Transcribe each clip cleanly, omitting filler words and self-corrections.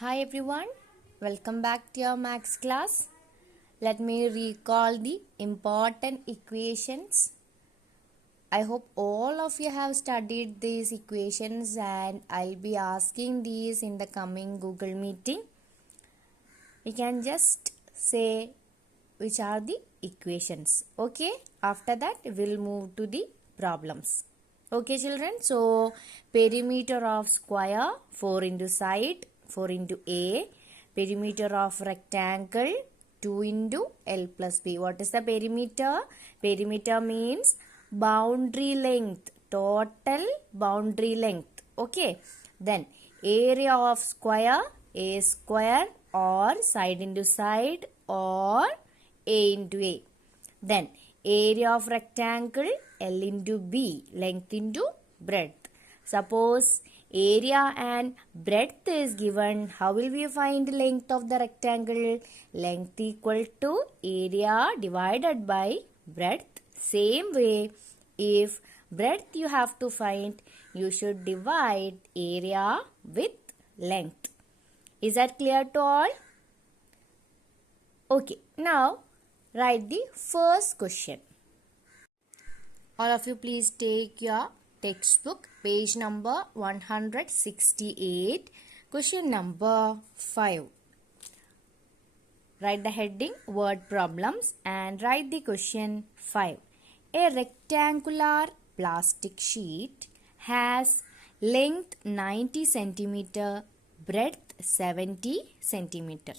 Hi everyone, welcome back to your maths class. Let me recall the important equations. I hope all of you have studied these equations and I'll be asking these in the coming Google meeting. We can just say which are the equations. Okay, after that we'll move to the problems. Okay children, so perimeter of square 4 into side 4 into A, perimeter of rectangle 2 into L plus B. What is the perimeter? Perimeter means boundary length, total boundary length. Okay, then area of square A square or side into side or A into A. Then area of rectangle L into B, length into breadth. Suppose area and breadth is given, how will we find length of the rectangle? Length equal to area divided by breadth. Same way, if breadth you have to find, you should divide area with length. Is that clear to all? Okay, now write the first question. All of you please take your textbook, page number 168, question number 5. Write the heading word problems and write the question 5. A rectangular plastic sheet has length 90 centimeter, breadth 70 centimeter.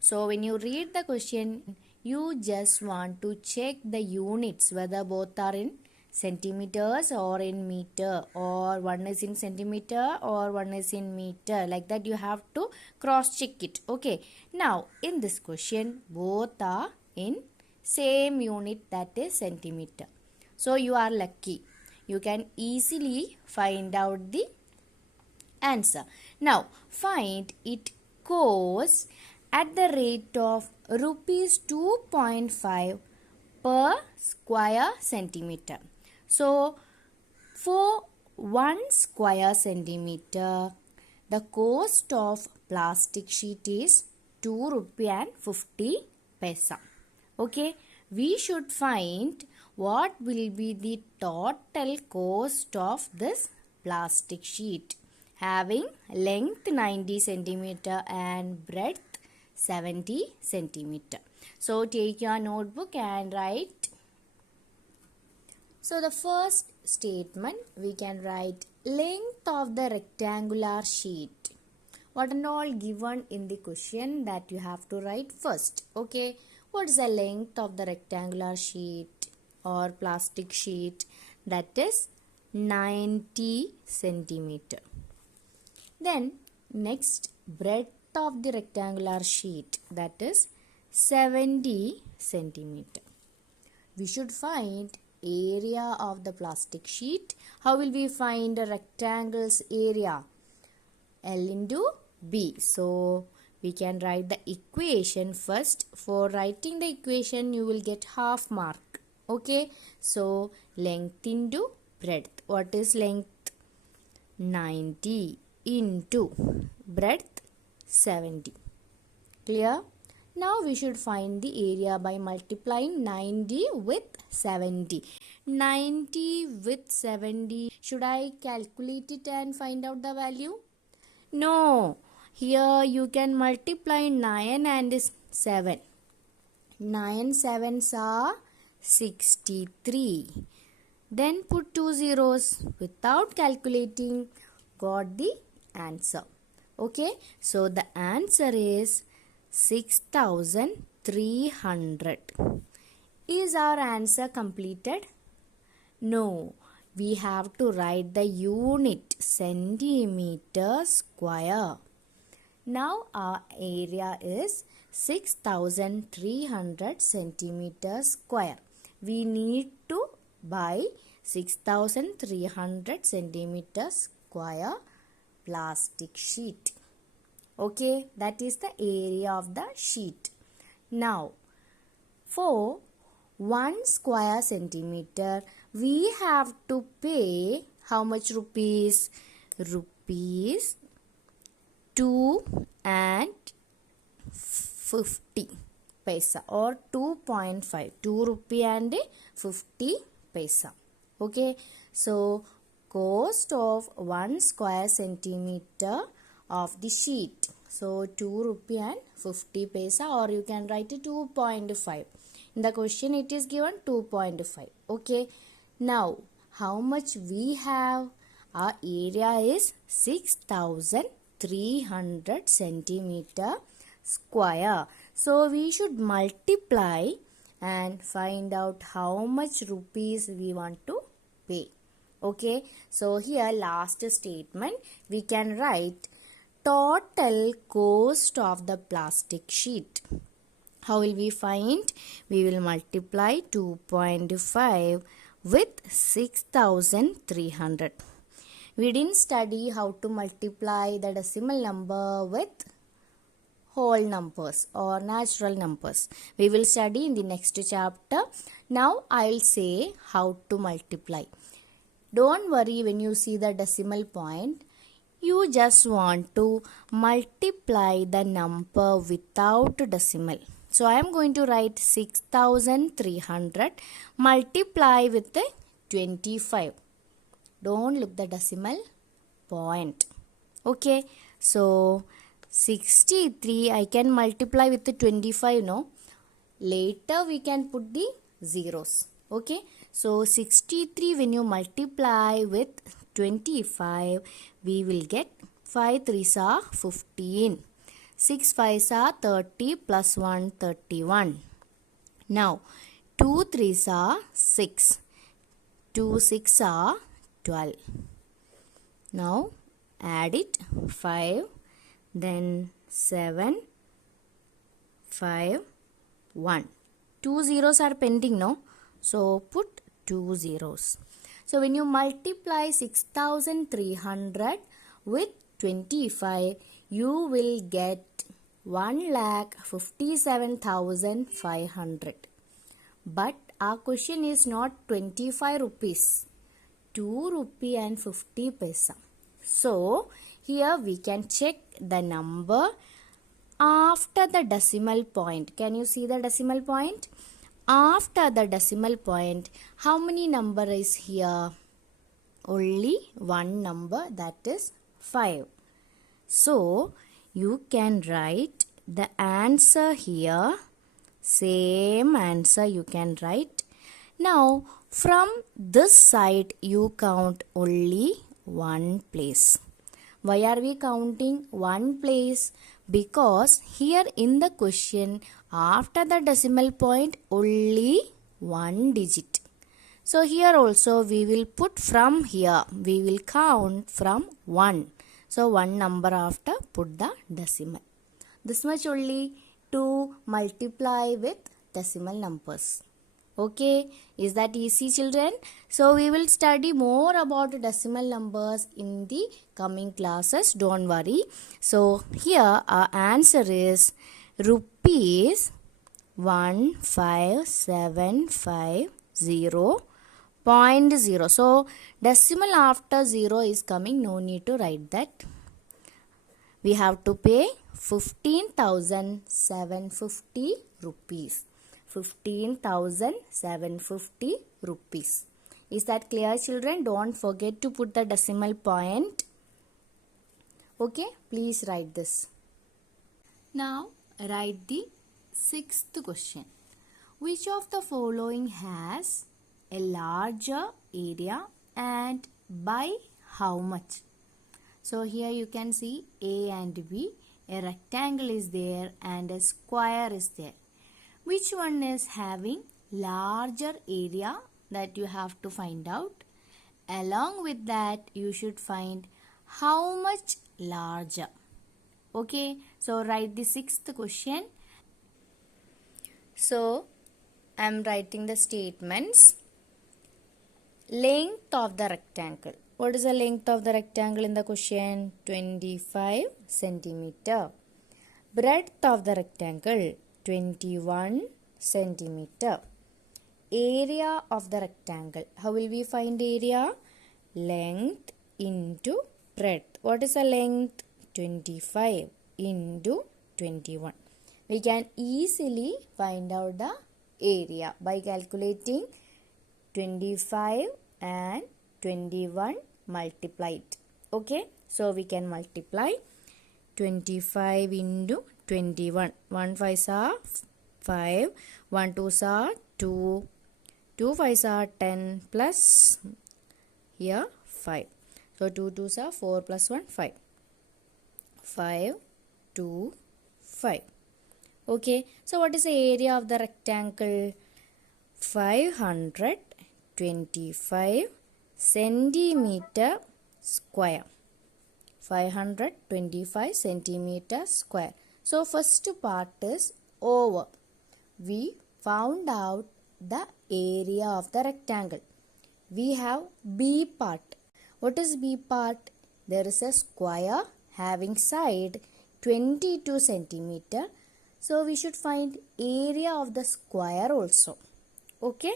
So when you read the question, you just want to check the units, whether both are in centimeters or in meter, or one is in centimeter or one is in meter. Like that you have to cross check it. Okay. Now in this question, both are in same unit, that is centimeter. So you are lucky. You can easily find out the answer. Now find it costs at the rate of rupees 2.5 per square centimeter. So for 1 square centimeter, the cost of plastic sheet is 2 rupee and 50 paisa. Okay, we should find what will be the total cost of this plastic sheet having length 90 centimeter and breadth 70 centimeter. So take your notebook and write. So the first statement we can write length of the rectangular sheet. What and all given in the question that you have to write first. Okay, what is the length of the rectangular sheet or plastic sheet? That is 90 centimeter. Then next, breadth of the rectangular sheet, that is 70 centimeter. We should find area of the plastic sheet. How will we find a rectangle's area? L into B. So we can write the equation first. For writing the equation, you will get half mark. Okay. So length into breadth. What is length? 90 into breadth 70. Clear? Now we should find the area by multiplying 90 with 70. 90 with 70. Should I calculate it and find out the value? No. Here you can multiply 9 and 7. 9 sevens are 63. Then put 2 zeros without calculating. Got the answer. Okay, so the answer is 6300. Is our answer completed? No, we have to write the unit centimeter square. Now our area is 6300 centimeter square. We need to buy 6300 centimeter square plastic sheet. Okay, that is the area of the sheet. Now for 1 square centimeter, we have to pay how much rupees? Rupees 2 and 50 paisa or 2.5, 2 rupee and 50 paisa. Okay, so cost of 1 square centimeter of the sheet. So 2 rupee and 50 paisa, or you can write 2.5. In the question it is given 2.5. Okay, now how much we have? Our area is 6,300 centimeter square. So we should multiply and find out how much rupees we want to pay. Okay, so here last statement we can write total cost of the plastic sheet. How will we find? We will multiply 2.5 with 6,300. We didn't study how to multiply the decimal number with whole numbers or natural numbers. We will study in the next chapter. Now I will say how to multiply. Don't worry when you see the decimal point. You just want to multiply the number without decimal. So I am going to write 6,300 multiply with the 25. Don't look the decimal point. Okay, so 63 I can multiply with the 25, no? Later we can put the zeros. Okay, so 63 when you multiply with 25, we will get 5 3s are 15. 6 5s are 30 plus 1 31. Now 2 3s are 6. 2 6 are 12. Now add it 5, then 7, 5, 1. 2 zeros are pending, no? So put 2 zeros. So when you multiply 6,300 with 25, you will get 1,57,500. But our question is not 25 rupees. 2 rupee and 50 paisa. So here we can check the number after the decimal point. Can you see the decimal point? After the decimal point, how many number is here? Only one number, that is 5. So you can write the answer here. Same answer you can write. Now from this side you count only one place. Why are we counting one place? Because here in the question after the decimal point only one digit. So here also we will put from here. We will count from 1. So one number after put the decimal. This much only to multiply with decimal numbers. Okay, is that easy, children? So we will study more about decimal numbers in the coming classes. Don't worry. So here our answer is rupees 15750.0. So decimal after 0 is coming. No need to write that. We have to pay 15,750 rupees. 15,750 rupees. Is that clear, children? Don't forget to put the decimal point. Okay, please write this. Now write the 6th question. Which of the following has a larger area and by how much? So here you can see A and B. A rectangle is there and a square is there. Which one is having larger area? That you have to find out. Along with that, you should find how much larger. Okay, so write the 6th question. So I am writing the statements. Length of the rectangle. What is the length of the rectangle in the question? 25 centimeter. Breadth of the rectangle. 21 centimeter. Area of the rectangle. How will we find area? Length into breadth. What is the length? 25 into 21. We can easily find out the area by calculating 25 and 21 multiplied. Okay, so we can multiply 25 into 21. 1 5s are 5, 1 2s are 2, 2 5s are 10 plus here 5. So 2 2s are 4 plus 1 5. 5 2 5. Okay, so what is the area of the rectangle? 525 centimeter square. 525 centimeter square. So first part is over. We found out the area of the rectangle. We have B part. What is B part? There is a square having side 22 centimeter. So we should find area of the square also. Okay.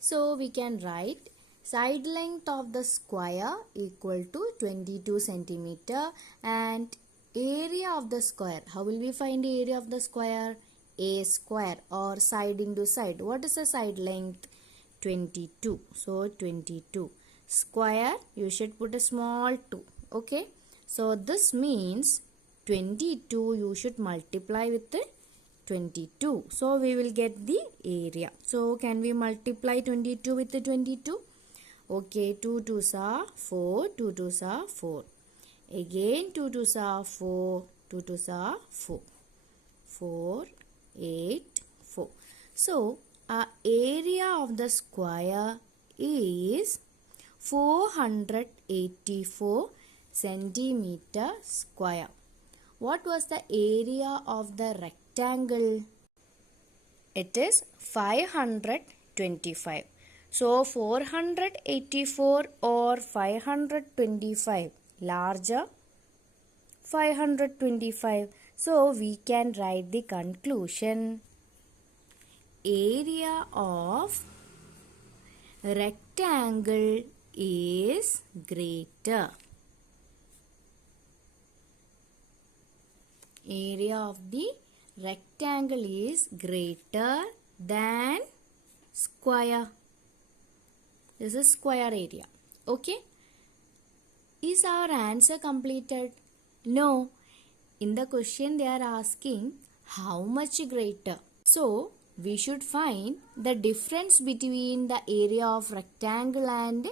So we can write side length of the square equal to 22 centimeter and area of the square. How will we find the area of the square? A square or side into side. What is the side length? 22. So 22. Square, you should put a small 2. Okay. So this means 22 you should multiply with the 22. So we will get the area. So can we multiply 22 with the 22? Okay, 2 2s are 4, 2 2s are 4. Again 2 2s are 4, 2 2s are 4. 4, 8, 4. So our area of the square is 484 centimeter square. What was the area of the rectangle? It is 525. So 484 or 525 larger? 525. So we can write the conclusion. Area of rectangle is greater. Area of the rectangle is greater than square. This is square area. Okay. Is our answer completed? No. In the question they are asking how much greater. So we should find the difference between the area of rectangle and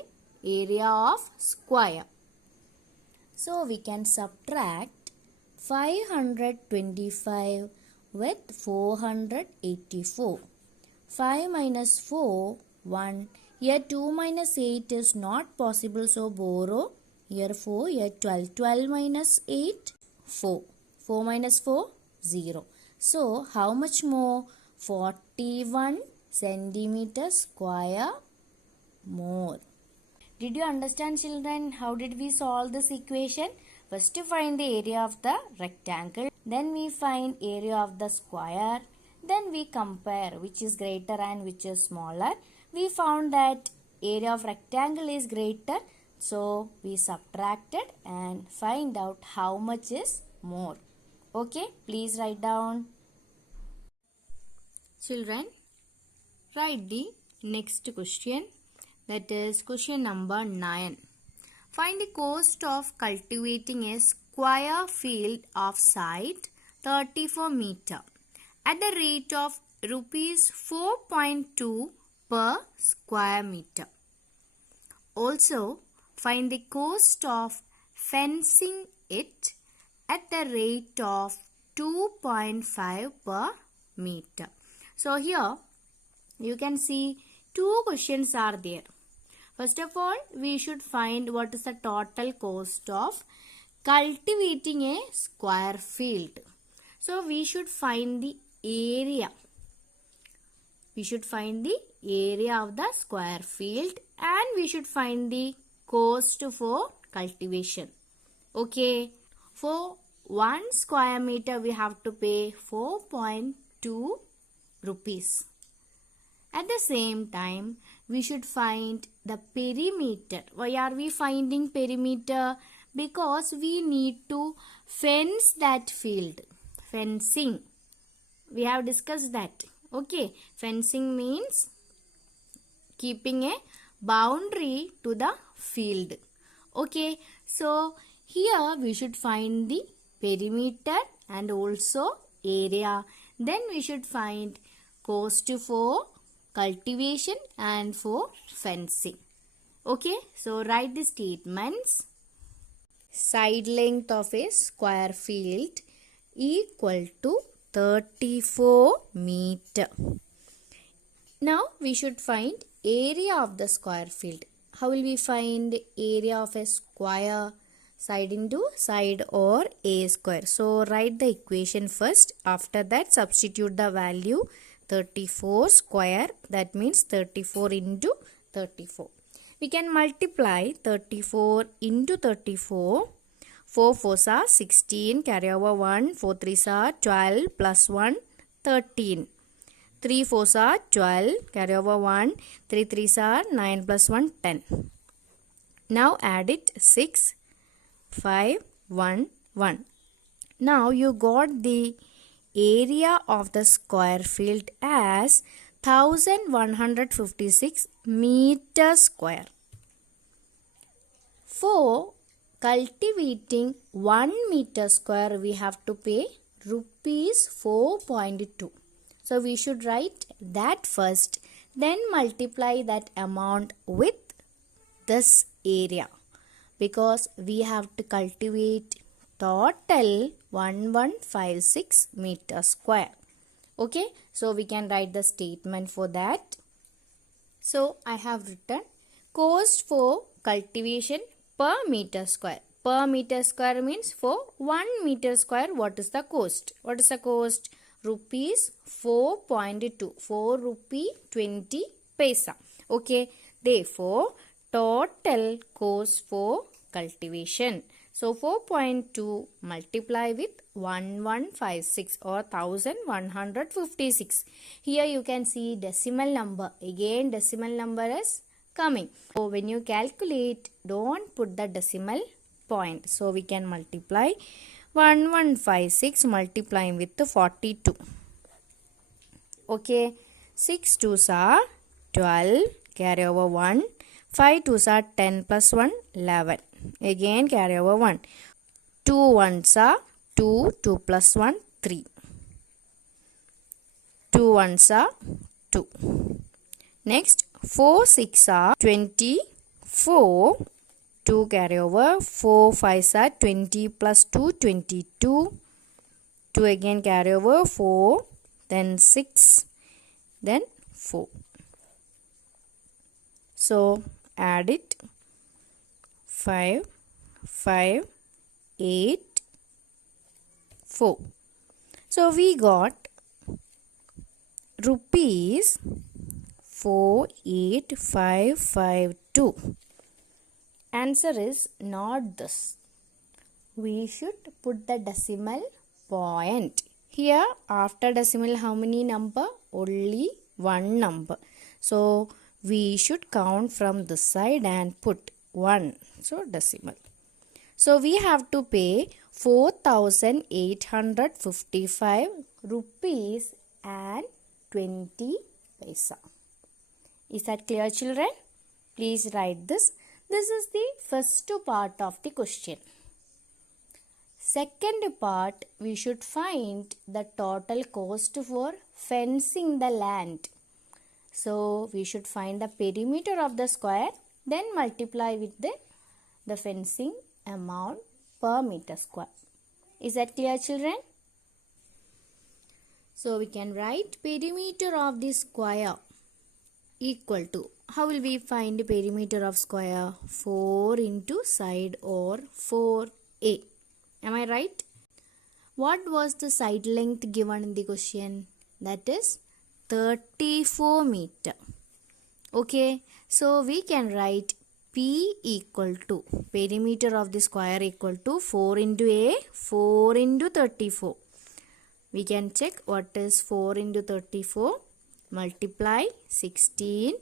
area of square. So we can subtract 525 with 484. 5 minus 4, 1. Here 2 minus 8 is not possible, so borrow. Here 4, here 12. 12 minus 8, 4. 4 minus 4, 0. So how much more? 41 centimeter square more. Did you understand, children? How did we solve this equation? First to find the area of the rectangle, then we find area of the square, then we compare which is greater and which is smaller. We found that area of rectangle is greater, so we subtracted and find out how much is more. Okay, please write down. Children, write the next question, that is question number 9. Find the cost of cultivating a square field of site 34 meter at the rate of rupees 4.2 per square meter. Also, find the cost of fencing it at the rate of 2.5 per meter. So here you can see two questions are there. First of all, we should find what is the total cost of cultivating a square field. So we should find the area. We should find the area of the square field and we should find the cost for cultivation. Okay. For 1 square meter we have to pay 4.2 rupees. At the same time, we should find the perimeter. Why are we finding perimeter? Because we need to fence that field. Fencing. We have discussed that. Okay. Fencing means keeping a boundary to the field. Okay. So here we should find the perimeter and also area. Then we should find cost for cultivation and for fencing. Okay. So write the statements. Side length of a square field equal to 34 meter. Now we should find area of the square field. How will we find area of a square? Side into side or a square. So write the equation first. After that substitute the value 34 square. That means 34 into 34. We can multiply 34 into 34. 4 4s are 16. Carry over 1. 4 3s are 12. Plus 1 13. 3 4s are 12. Carry over 1. 3 3s are 9 plus 1 10. Now add it 6 5 1 1. Now you got the area of the square field as 1156 meter square. For cultivating 1 meter square we have to pay rupees 4.2. So we should write that first, then multiply that amount with this area, because we have to cultivate total 1156 meter square. Okay, so we can write the statement for that. So I have written cost for cultivation per meter square. Per meter square means for 1 meter square what is the cost? What is the cost? Rupees 4.2. 4 rupee 20 paisa. Okay, therefore total cost for cultivation. So 4.2 multiply with 1156 or 1156. Here you can see decimal number. Again decimal number is coming. So when you calculate, don't put the decimal point. So we can multiply 1156 multiplying with 42. Okay, 6 2s are 12. Carry over 1. 5 2s are 10 plus 1 11. Again carry over 1. 2 1s are 2. 2 plus 1 3. 2 1s are 2. Next 4 6 are 24. 2 carry over. 4 5s are 20 plus 2 22. 2 again carry over. 4 then 6 then 4. So add it 5 5 8 4. So we got rupees 48552. Answer is not this. We should put the decimal point. Here after decimal how many number? Only one number. So we should count from this side and put 1. So decimal. So we have to pay 4,855 rupees and 20 paisa. Is that clear, children? Please write this. This is the first part of the question. Second part, we should find the total cost for fencing the land. So we should find the perimeter of the square, then multiply with the fencing amount per meter square. Is that clear, children? So we can write perimeter of the square equal to, how will we find the perimeter of square? 4 into side or 4a. Am I right? What was the side length given in the question? That is 34 meter. Okay, so we can write P equal to, perimeter of the square equal to 4 into A, 4 into 34. We can check what is 4 into 34. Multiply 16,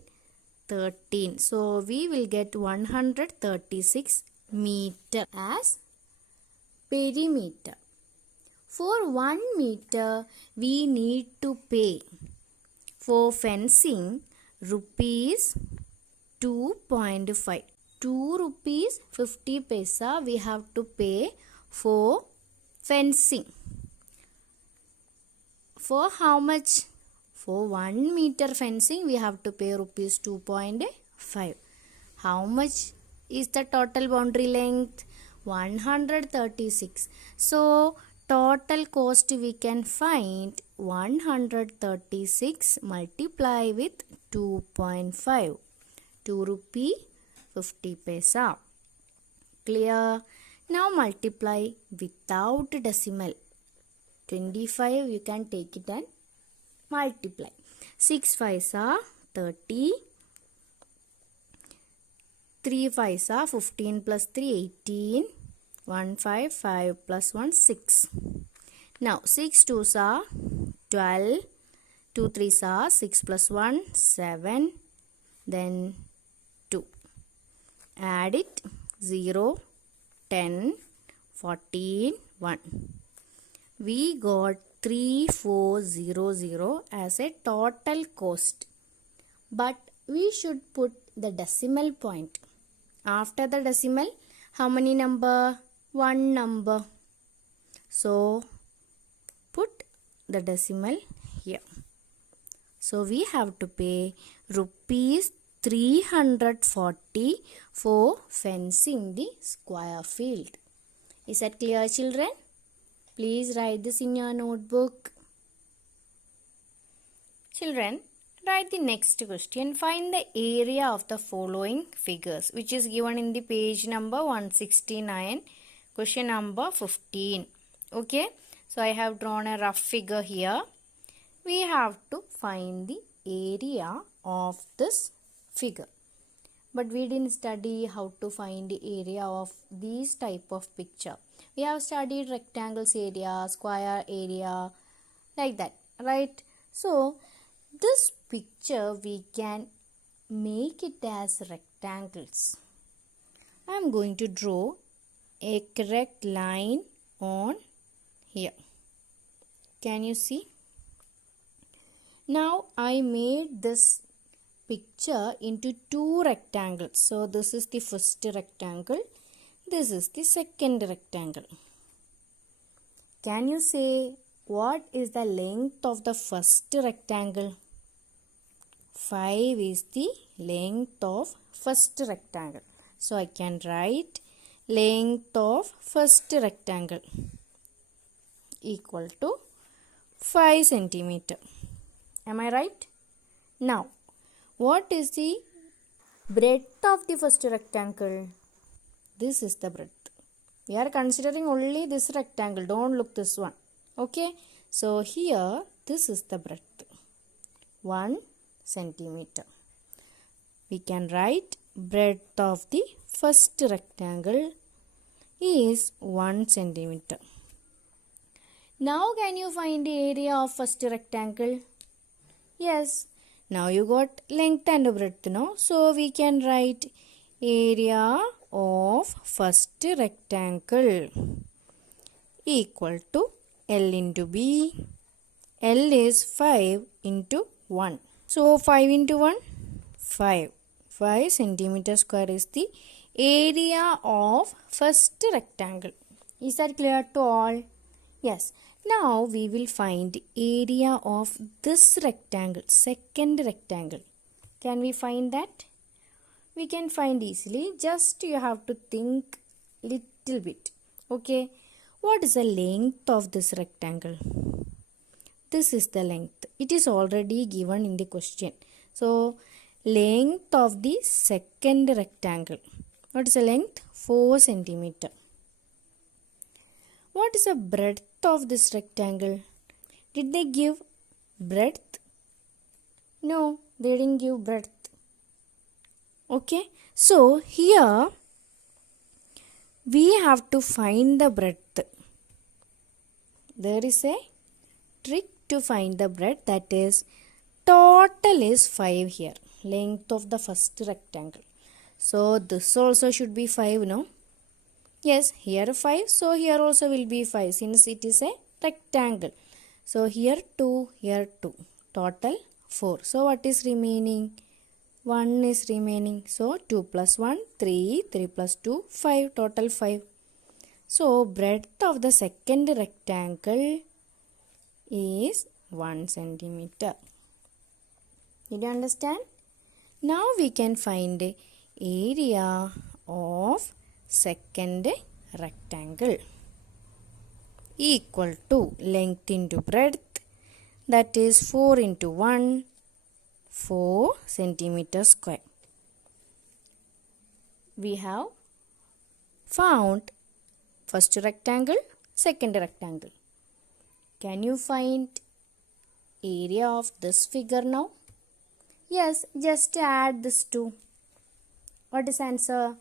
13. So we will get 136 meter as perimeter. For 1 meter, we need to pay for fencing rupees 2.5. 2 rupees 50 paisa we have to pay for fencing. For how much? For 1 meter fencing we have to pay rupees 2.5. How much is the total boundary length? 136. So total cost we can find 136 multiply with 2.5. 2 rupee 50 paisa. Clear? Now multiply without decimal. 25 you can take it and multiply. 6 5s are 30. 3 5s are 15 plus 3 18. 1 5 5 plus 1 6. Now 6 2s are 12. 2 3s are 6 plus 1 7. Then 2. Add it 0 10 14 1. We got 3400 as a total cost. But we should put the decimal point. After the decimal, how many number? 1 number. So, put the decimal here. So, we have to pay rupees 340 for fencing the square field. Is that clear, children? Please write this in your notebook. Children, write the next question. Find the area of the following figures, which is given in the page number 169, question number 15. Okay, so I have drawn a rough figure here. We have to find the area of this figure. But we didn't study how to find the area of these type of picture. We have studied rectangles area, square area, like that, right? So, this picture we can make it as rectangles. I am going to draw a correct line on here. Can you see? Now, I made this picture into 2 rectangles. So, this is the first rectangle. This is the second rectangle. Can you say what is the length of the first rectangle? 5 is the length of first rectangle. So, I can write length of first rectangle equal to 5 centimeter. Am I right? Now, what is the breadth of the first rectangle? This is the breadth. We are considering only this rectangle. Don't look this one. Okay. So, here this is the breadth. 1 centimeter. We can write breadth of the first rectangle is 1 centimeter. Now, can you find the area of first rectangle? Yes. Now you got length and breadth, no? So we can write area of first rectangle equal to L into B. L is 5 into 1. So 5 into 1, 5. 5 centimeter square is the area of first rectangle. Is that clear to all? Yes. Now we will find area of this rectangle, second rectangle. Can we find that? We can find easily. Just you have to think little bit. Okay. What is the length of this rectangle? This is the length. It is already given in the question. So, length of the second rectangle. What is the length? 4 centimeter. What is the breadth of this rectangle? Did they give breadth? No, they didn't give breadth. Okay, so here we have to find the breadth. There is a trick to find the breadth, that is total is 5 here. Length of the first rectangle. So this also should be 5, no? Yes, here 5. So here also will be 5 since it is a rectangle. So here 2, here 2. Total 4. So what is remaining? 1 is remaining. So 2 plus 1, 3. 3 plus 2, 5. Total 5. So breadth of the second rectangle is 1 centimeter. Did you understand? Now we can find the area of second rectangle equal to length into breadth, that is 4 into 1, 4 centimeter square. We have found first rectangle, second rectangle. Can you find area of this figure now? Yes, just add this two. What is answer?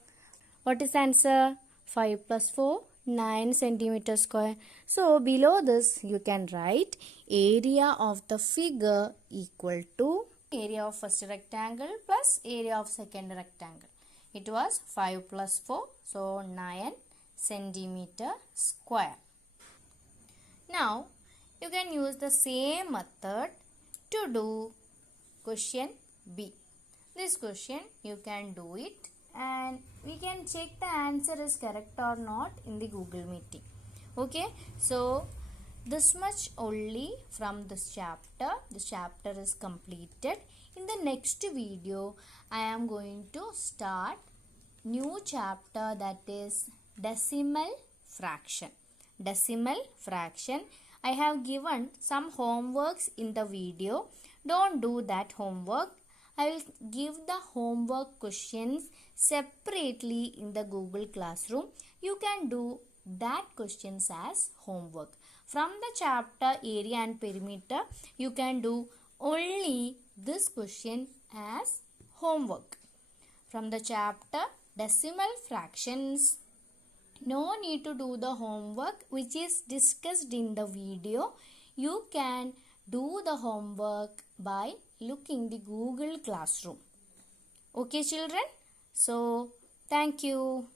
What is answer? 5 plus 4, 9 centimeter square. So below this you can write area of the figure equal to area of first rectangle plus area of second rectangle. It was 5 plus 4, so 9 centimeter square. Now you can use the same method to do question B. This question you can do it and we can check the answer is correct or not in the Google meeting. Okay, so this much only from this chapter. The chapter is completed. In the next video I am going to start new chapter, that is decimal fraction. Decimal fraction. I have given some homeworks in the video. Don't do that homework. I will give the homework questions separately in the Google Classroom. You can do that questions as homework. From the chapter area and perimeter, you can do only this question as homework. From the chapter decimal fractions, no need to do the homework which is discussed in the video. You can do the homework by looking the Google Classroom. Okay children? So thank you.